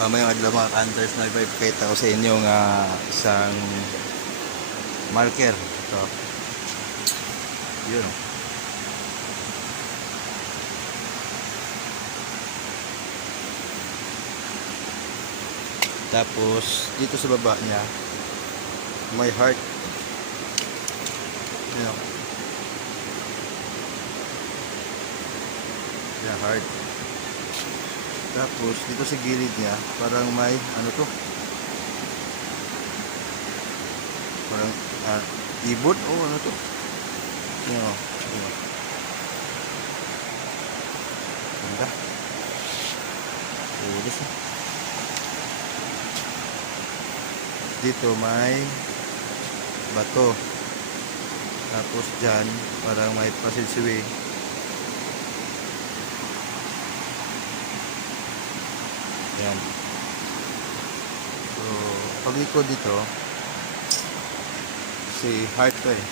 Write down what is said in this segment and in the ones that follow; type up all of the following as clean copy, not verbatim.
May adlaw mga hunters na ipapakita ko sa inyo ng isang marker. Ito. Yun. Tapos dito sa baba niya may heart. Yun. Yeah, heart. Tapos dito sa gilid niya parang may ano to, parang ibon o ano to, yun, yun. Ganda. Ulis. Dito may bato, tapos dyan parang may passageway. Yan. So, paglikod dito, si heart to eh.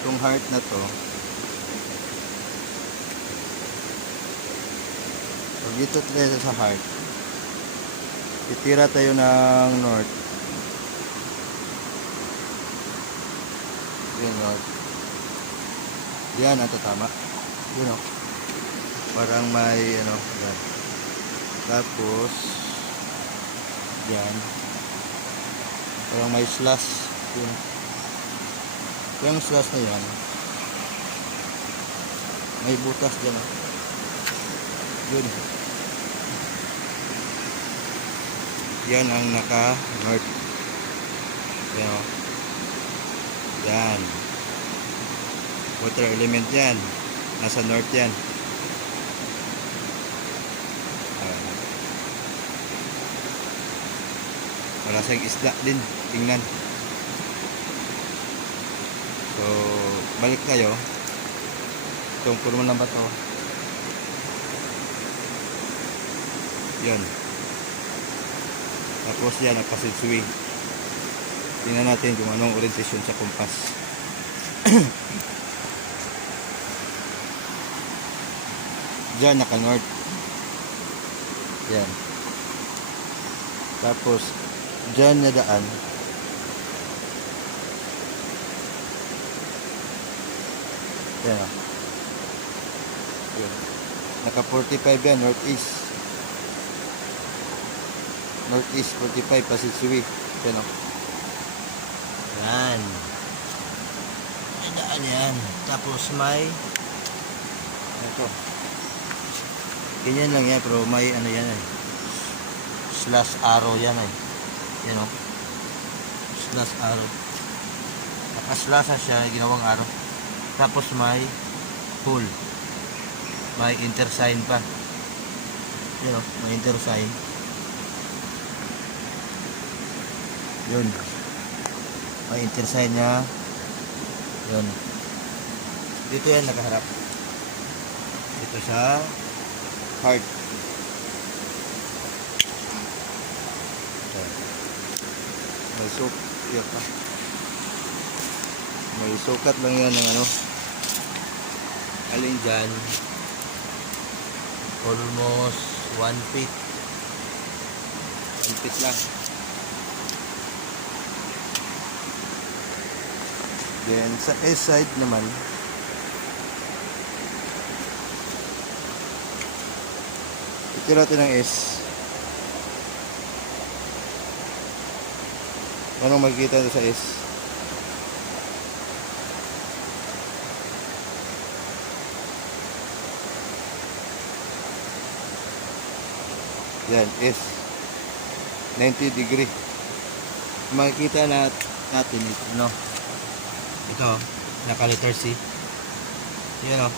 Itong heart na to, pag dito tayo sa heart, titira tayo ng north. Yan, north. Yan, ito tama. Yun o. Parang may ano, yan. Tapos yan, parang may slash. Yun. Yung slash na yan, may butas dyan. Yun. Yan ang naka north. Yan o. Yan. Water element yan. Nasa north yan. Wala siyang isda din, tingnan. So balik tayo. Itong puno ng bato, yan. Tapos yan ang passageway. Tingnan natin kung anong orientation sa kompas. Diyan naka north. Yan. Tapos dyan niya daan. Yan o. Naka 45 yan, northeast. Northeast 45 passageway. Yan o. Yan. May daan yan. Tapos may ito. Ganyan lang yan, pero may ano yan eh, slash arrow yan eh. Yan o, slash arrow. Nakaslasa siya, ginawang arrow. Tapos may hole, may intersign pa. Yan o, may intersign. Yun, may intersign niya. Yun, dito yan nakaharap, dito sa heart. May sukat pa. May sukat lang yan ng ano, alin dyan, almost 1 feet. 1 feet lang. Then sa east side naman, itira natin ng S. Anong makikita ito sa S? Yan, S. 90 degree. Makikita natin ito, no? Ito, naka letter C. Yan o.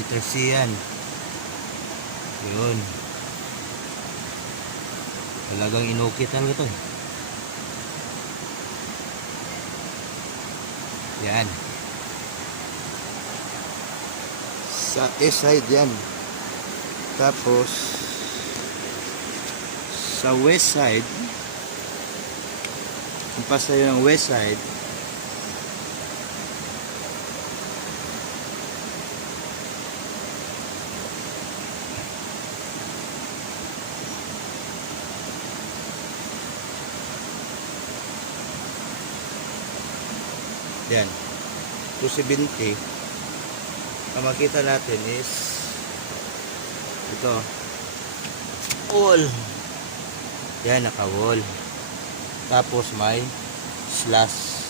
Letter C yan. Yun. Talagang inukit talaga ito. Yan. Sa east side yan. Tapos sa west side, kumpas tayo ng west side, Yan. 270. Ang makita natin is ito. Wall. Yan, naka-wall. Tapos may slash.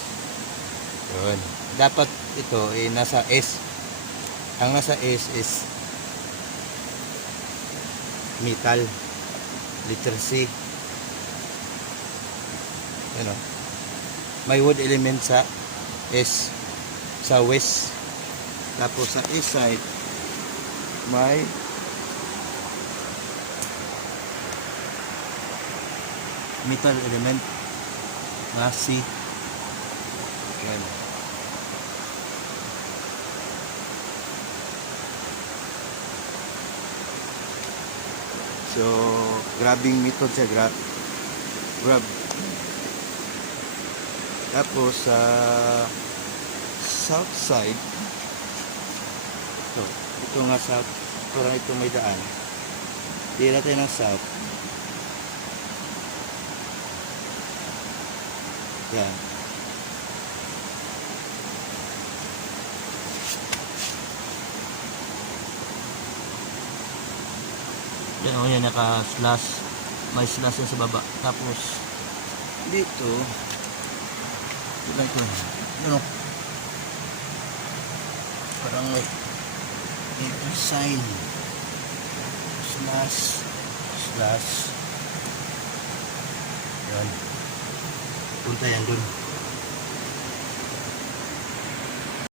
Yun. Dapat ito nasa S. Ang nasa S is metal. Letter C. Ano? May wood element sa S. Sa west. Tapos sa east side may metal element na C. Yan. So, grabbing method siya, grab. Tapos sa south side, ito nga south, parang ito may daan. Tira tayo ng south. Yan. Yan o, yan naka-slash. May slash yan sa baba. Tapos, dito, ito. Yan o. Parang may sign. Slash. Slash. Yan. Punta yan dun.